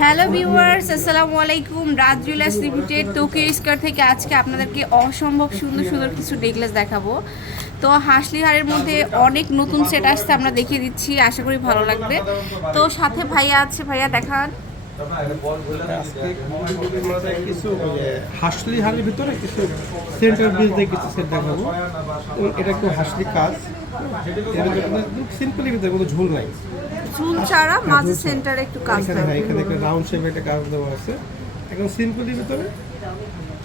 Hello viewers আসসালামু আলাইকুম Raj jewellers limited Tokyo square থেকে আজকে আপনাদেরকে অসম্ভব সুন্দর সুন্দর কিছু নেকলেস দেখাবো। তো হাসলিহারের মধ্যে অনেক নতুন সেট আসছে, আমরা দেখিয়ে দিচ্ছি, আশা করি ভালো লাগবে। তো সাথে ভাইয়া আছে, ভাইয়া দেখান। হাসলি হালের ভিতরে কিছু সেন্টার বিল দিয়ে কিছু সেট দেখাবো। এটা একটু হাসলি কাজ। সিম্পলি ভিতরে কোনো ঝুল নাই। চুল ছাড়া মাঝে সেন্টারে একটু কাজ এখানে হ্যাঁ এখানে একটা রাউন্ড শেপে একটা কাজ দেওয়া আছে। একদম সিম্পলি ভিতরে।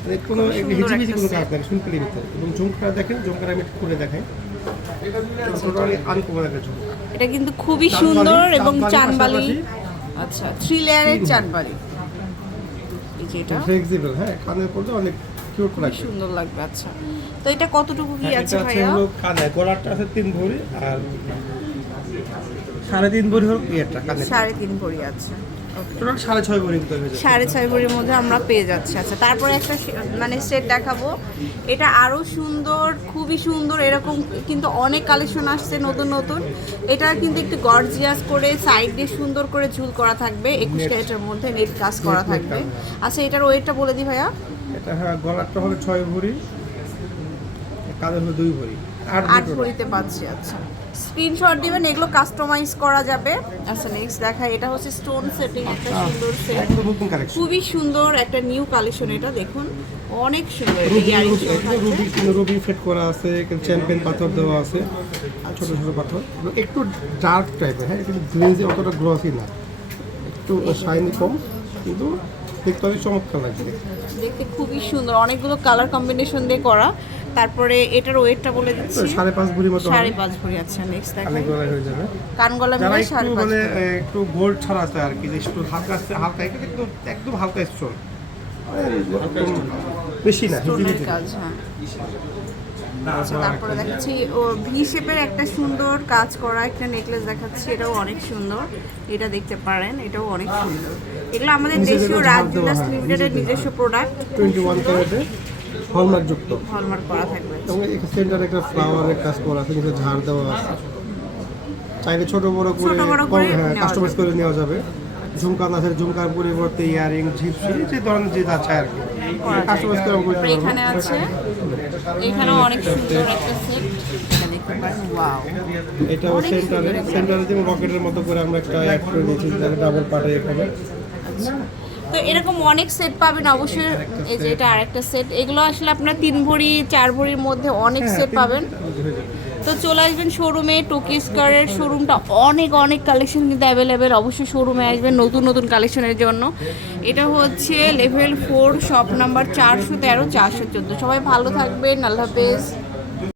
মানে কোনো একটা কোনো। কাজ নেই সিম্পলি ভিতরে। এবং ঝুমকা দেখেন ঝুমকার আমি একটু খুলে দেখাই। ঝুমকা। এটা কিন্তু খুবই সুন্দর এবং চানবালি আচ্ছা থ্রি লেয়ারের চানবালি এই যে এটা। ফ্লেক্সিবল হ্যাঁ কানের পর্যন্ত অনেক কিউট খুবই লাগে সুন্দর লাগবে আচ্ছা। তো এটা কতটুকু কি আছে আছে এটা ভাইয়া? হলো কানে গলারটা আছে তিন ভরি আর সাড়ে তিন ভরি হোক এটা কানে সাড়ে তিন ভরি আছে. টোটাল সাড়ে ছয় সাড়ে ভরির মধ্যে আমরা পেয়ে যাচ্ছি। আচ্ছা তারপরে একটা মানে সেট দেখাবো। এটা আরও সুন্দর খুবই সুন্দর এরকম কিন্তু অনেক কালেকশন আসছে নতুন নতুন। এটা কিন্তু একটু গর্জিয়াস করে সাইড দিয়ে সুন্দর করে ঝুল করা থাকবে। একুশ ক্যারেটের মধ্যে নেট কাজ করা থাকবে। আচ্ছা এটার ওয়েটটা বলে দিই ভাইয়া। এটা হ্যাঁ গলারটা হবে ছয় ভরি। কানে হলো দুই ভরি। আট আট ভরি ভরিতে পাচ্ছি আচ্ছা। স্ক্রিনশট দিবেন এগুলো কাস্টমাইজ করা যাবে। আচ্ছা নেক্সট দেখা এটা হচ্ছে স্টোন সেটিং একটা সুন্দর সেট খুবই সুন্দর একটা নিউ কালেকশন এটা দেখুন। অনেক সুন্দর রুবি রুবি ফেট করা আছে চ্যাম্পিয়ন পাথর দেওয়া আছে আর ছোট ছোট পাথর। একটু ডার্ক টাইপের হ্যাঁ কিন্তু গ্লেজে অতটা গ্লসি না। একটু শাইনি কম কিন্তু দেখতে অনেক চমৎকার লাগছে। দেখতে খুবই সুন্দর অনেকগুলো কালার কম্বিনেশন দিয়ে করা। তারপরে এটার ওয়েটটা বলে দিচ্ছি। সাড়ে পাঁচ ভরি মতো সাড়ে পাঁচ ভরি আচ্ছা নেক্সট কানে দেখাই গলায় হয়ে যাবে। কান গলা মিলে একটু সাড়ে পাঁচ মানে একটু গোল্ড ছাড়া আছে আর কি যে একটু হালকা হালকা একদম একদম হালকা স্টোন বেশি না স্টোনের কাজ হ্যাঁ। আচ্ছা তারপরে দেখাচ্ছি ও ভি শেপের একটা সুন্দর কাজ করা একটা নেকলেস দেখাচ্ছি এটাও অনেক সুন্দর। এটা দেখতে পারেন এটাও অনেক সুন্দর। এগুলো আমাদের দেশীয় রাজ জুয়েলার্স লিমিটেডের নিজস্ব প্রোডাক্ট টোয়েন্টি ওয়ান ক্যারেটে হলমার্ক যুক্ত? হলমার্ক করা থাকবে। এবং এখানে সেন্টারে একটা ফ্লাওয়ারের কাজ করা আছে নিচে ঝাড় দেওয়া আছে। চাইলে ছোট বড় করে হ্যাঁ কাস্টমাইজ করে নেওয়া যাবে। ঝুমকা না থাকে ঝুমকার পরিবর্তে ইয়ারিং ঝিপসি যে ধরনের যে আছে আর কি। কাস্টমাইজ করে করতে এখানে আছে এখানেও অনেক সুন্দর একটা সেট এটা সেন্টারে। সেন্টারে যেমন রকেটের মতো করে আমরা একটা অ্যাড করে দিয়েছি ডাবল পার্টে হবে তো এরকম অনেক সেট পাবেন অবশ্যই। এই যে এটা আরেকটা সেট এগুলো আসলে আপনার তিন ভরি চার ভরির মধ্যে অনেক হ্যাঁ, সেট পাবেন তো চলে আসবেন শোরুমে টোকি স্কোয়ারের শোরুমটা অনেক অনেক কালেকশন কিন্তু অ্যাভেলেবেল অবশ্যই শোরুমে আসবেন নতুন নতুন কালেকশনের জন্য। এটা হচ্ছে লেভেল ফোর শপ নাম্বার চারশো তেরো চারশো চোদ্দ। সবাই ভালো থাকবেন। আল্লাহ হাফেজ।